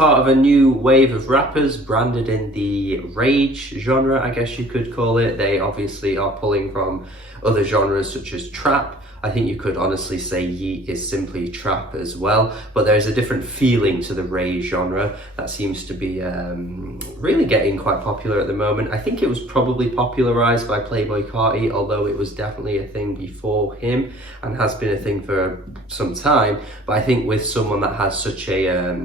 part of a new wave of rappers branded in the rage genre, I guess you could call it. They obviously are pulling from other genres such as trap. I think you could honestly say Yeat is simply trap as well, but there's a different feeling to the rage genre that seems to be really getting quite popular at the moment. I think it was probably popularized by Playboi Carti, although it was definitely a thing before him and has been a thing for some time. But I think with someone that has such a,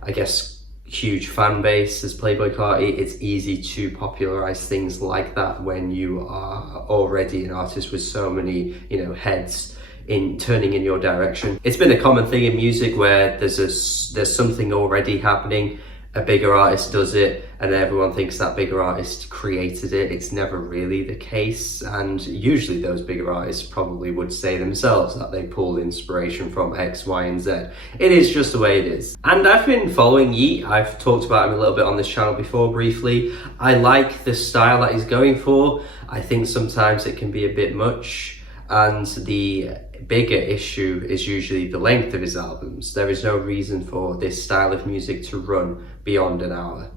I guess, huge fan base as Playboi Carti, it's easy to popularize things like that when you are already an artist with so many, you know, heads in turning in your direction. It's been a common thing in music where there's something already happening, a bigger artist does it, and everyone thinks that bigger artist created it. It's never really the case, and usually those bigger artists probably would say themselves that they pulled inspiration from X, Y, and Z. It is just the way it is. And I've been following Yeat. I've talked about him a little bit on this channel before briefly. I like the style that he's going for. I think sometimes it can be a bit much, and the bigger issue is usually the length of his albums. There is no reason for this style of music to run beyond an hour.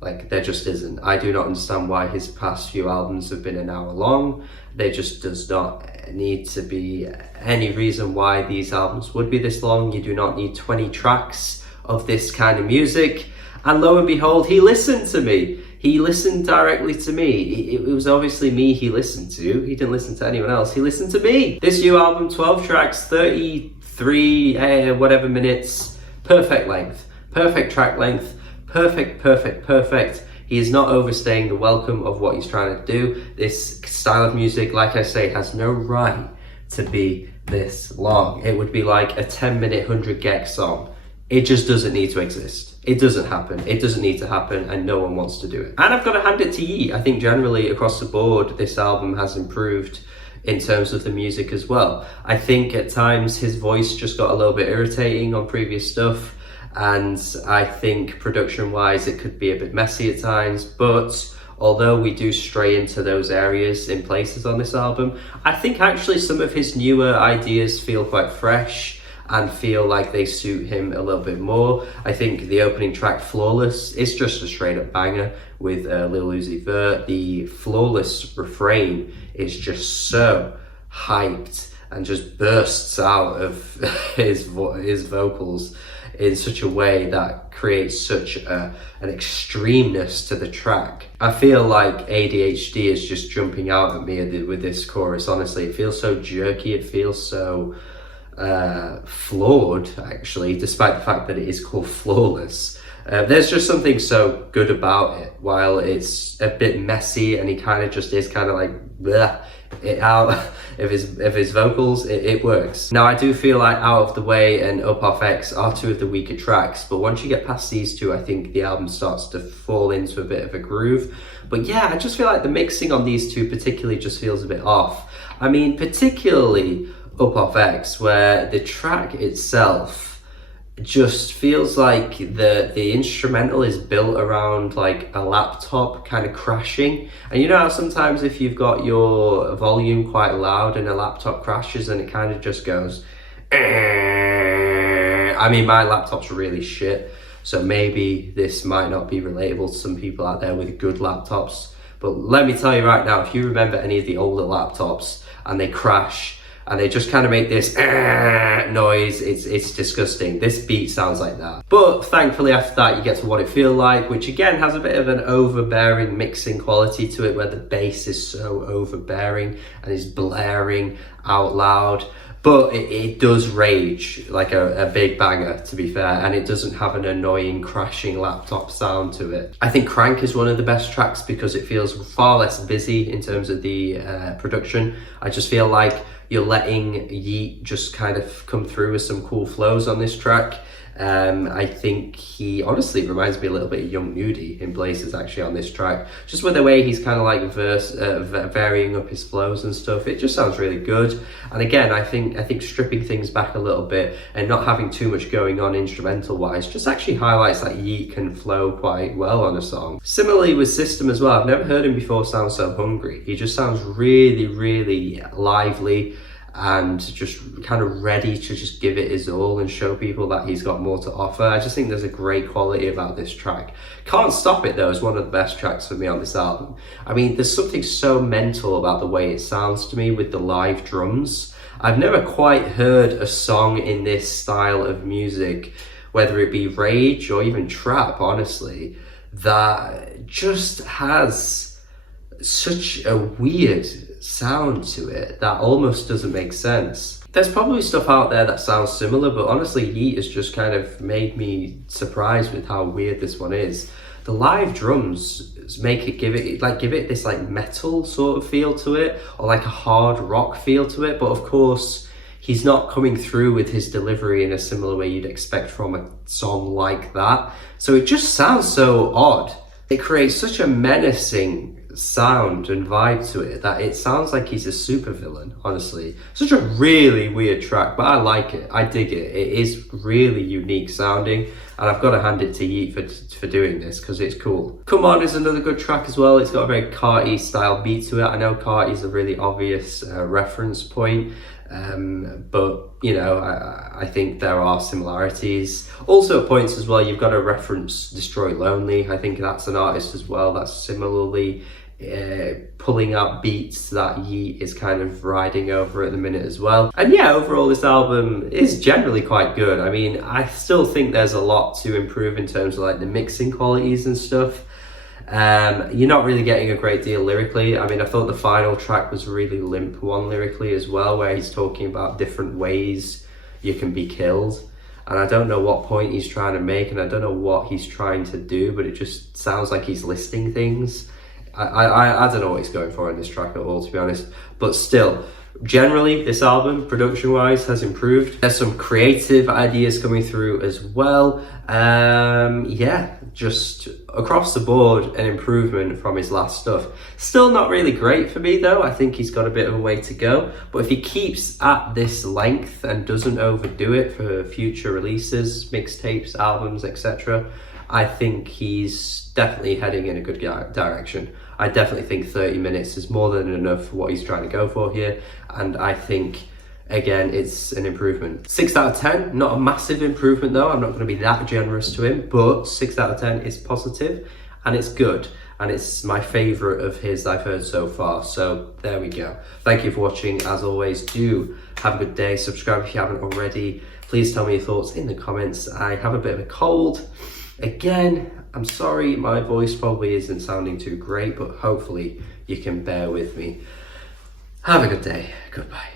Like, there just isn't. I do not understand why his past few albums have been an hour long. There just does not need to be any reason why these albums would be this long. You do not need 20 tracks of this kind of music. And lo and behold, he listened to me. He listened directly to me. It was obviously me he listened to. He didn't listen to anyone else. He listened to me. This new album, 12 tracks, 33 whatever minutes, perfect length, perfect track length, perfect. He is not overstaying the welcome of what he's trying to do. This style of music, like I say, has no right to be this long. It would be like a 10-minute 100 geck song. It just doesn't need to exist. It doesn't happen. It doesn't need to happen, and no one wants to do it. And I've got to hand it to Yeat. I think generally across the board, this album has improved in terms of the music as well. I think at times his voice just got a little bit irritating on previous stuff, and I think production-wise it could be a bit messy at times, but although we do stray into those areas in places on this album, I think actually some of his newer ideas feel quite fresh and feel like they suit him a little bit more. I think the opening track, Flawless, is just a straight up banger with lyyyyfë. The Flawless refrain is just so hyped and just bursts out of his vocals in such a way that creates such an extremeness to the track. I feel like ADHD is just jumping out at me with this chorus, honestly. It feels so jerky, it feels so flawed, actually, despite the fact that it is called Flawless. There's just something so good about it. While it's a bit messy and he kind of just is kind of like bleh, it out of his vocals, it works. Now I do feel like Out of the Way and Up Off X are two of the weaker tracks, but once you get past these two, I think the album starts to fall into a bit of a groove. But yeah, I just feel like the mixing on these two particularly just feels a bit off. I mean, particularly Up Off X, where the track itself just feels like the instrumental is built around like a laptop kind of crashing. And you know how sometimes if you've got your volume quite loud and a laptop crashes and it kind of just goes I mean, my laptop's really shit, so maybe this might not be relatable to some people out there with good laptops, but let me tell you right now, if you remember any of the older laptops and they crash and they just kind of make this noise, it's disgusting. This beat sounds like that. But thankfully after that you get to What It Feel Like, which again has a bit of an overbearing mixing quality to it, where the bass is so overbearing and is blaring out loud. But it does rage like a big banger, to be fair, and it doesn't have an annoying crashing laptop sound to it. I think Krank is one of the best tracks because it feels far less busy in terms of the production. I just feel like you're letting Yeat just kind of come through with some cool flows on this track. I think he honestly reminds me a little bit of Young Nudie in places actually on this track. Just with the way he's kind of like varying up his flows and stuff. It just sounds really good. And again, I think stripping things back a little bit and not having too much going on instrumental wise just actually highlights that Yeat can flow quite well on a song. Similarly with Systëm as well. I've never heard him before sound so hungry. He just sounds really, really lively and just kind of ready to just give it his all and show people that he's got more to offer. I just think there's a great quality about this track. Can't Stop It though is one of the best tracks for me on this album. I mean, there's something so mental about the way it sounds to me with the live drums. I've never quite heard a song in this style of music, whether it be rage or even trap, honestly, that just has such a weird sound to it that almost doesn't make sense. There's probably stuff out there that sounds similar, but honestly, Yeat has just kind of made me surprised with how weird this one is. The live drums give it this like metal sort of feel to it, or like a hard rock feel to it, but of course he's not coming through with his delivery in a similar way you'd expect from a song like that. So it just sounds so odd. It creates such a menacing sound and vibe to it that it sounds like he's a supervillain, honestly. Such a really weird track, but I like it. I dig it. It is really unique sounding, and I've got to hand it to Yeat for doing this because it's cool. Come On is another good track as well. It's got a very Carti style beat to it. I know Carti's a really obvious reference point, but you know, I think there are similarities. Also at points as well, you've got to reference Destroy Lonely. I think that's an artist as well that's similarly pulling out beats that Yeat is kind of riding over at the minute as well. And yeah, overall this album is generally quite good. I mean, I still think there's a lot to improve in terms of like the mixing qualities and stuff. You're not really getting a great deal lyrically. I mean, I thought the final track was really limp one lyrically as well, where he's talking about different ways you can be killed. And I don't know what point he's trying to make, and I don't know what he's trying to do, but it just sounds like he's listing things. I don't know what he's going for in this track at all, to be honest. But still, generally, this album, production-wise, has improved. There's some creative ideas coming through as well. Yeah, just across the board, an improvement from his last stuff. Still not really great for me, though. I think he's got a bit of a way to go. But if he keeps at this length and doesn't overdo it for future releases, mixtapes, albums, etc., I think he's definitely heading in a good direction. I definitely think 30 minutes is more than enough for what he's trying to go for here, and I think, again, it's an improvement. 6 out of 10, not a massive improvement though. I'm not going to be that generous to him, but 6 out of 10 is positive, and it's good, and it's my favourite of his I've heard so far. So there we go. Thank you for watching. As always, do have a good day. Subscribe if you haven't already. Please tell me your thoughts in the comments. I have a bit of a cold. Again, I'm sorry, my voice probably isn't sounding too great, but hopefully you can bear with me. Have a good day. Goodbye.